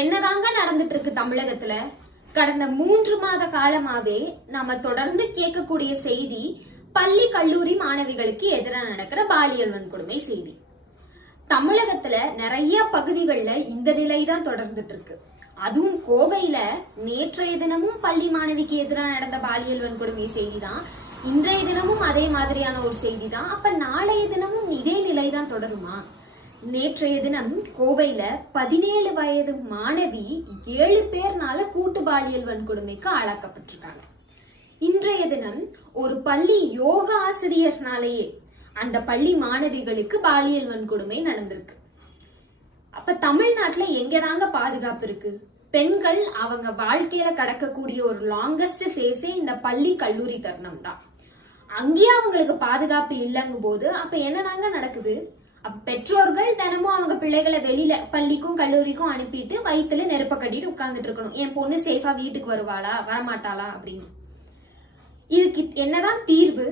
என்னதாங்க நடந்துட்டு இருக்கு தமிழகத்துல? கடந்த 3 மாத காலமாவே நாம தொடர்ந்து கேட்கக்கூடிய செய்தி பள்ளி கல்லூரி மாணவிகளுக்கு எதிராக நடக்கிற பாலியல் வன்கொடுமை செய்தி. தமிழகத்துல நிறைய பகுதிகளில் இந்த நிலைதான் தொடர்ந்துட்டு இருக்கு. அதுவும் கோவையில நேற்றைய தினமும் பள்ளி மாணவிக்கு எதிராக நடந்த பாலியல் வன்கொடுமை செய்தி தான். இன்றைய தினமும் அதே மாதிரியான ஒரு செய்தி தான். அப்ப நாளைய தினமும் இதே நிலைதான் தொடருமா? நேற்றைய தினம் கோவையில 17 வயது மாணவி 7 பேர்னால கூட்டு பாலியல் வன்கொடுமைக்கு ஆளாக்கப்பட்டிருக்காங்க. இன்றைய தினம் ஒரு பள்ளி யோகா ஆசிரியர்னாலேயே அந்த பள்ளி மாணவிகளுக்கு பாலியல் வன்கொடுமை நடந்திருக்கு. அப்ப தமிழ்நாட்டுல எங்கதாங்க பாதுகாப்பு இருக்கு? பெண்கள் அவங்க வாழ்க்கையில கடக்கக்கூடிய ஒரு லாங்கஸ்ட் ஃபேஸே இந்த பள்ளி கல்லூரி தருணம் தான். அங்கேயே அவங்களுக்கு பாதுகாப்பு இல்லைங்கும் போது அப்ப என்னதாங்க நடக்குது? அப்ப பெற்றோர்கள் தினமும் அவங்க பிள்ளைகளை வெளியில பள்ளிக்கும் கல்லூரிக்கும் அனுப்பிட்டு வயிற்றுல நெருப்ப கட்டிட்டு உட்கார்ந்துட்டு இருக்கணும். என் பொண்ணு சேஃபா வீட்டுக்கு வருவாளா வரமாட்டாளா அப்படின்னு. இதுக்கு என்னதான் தீர்வு?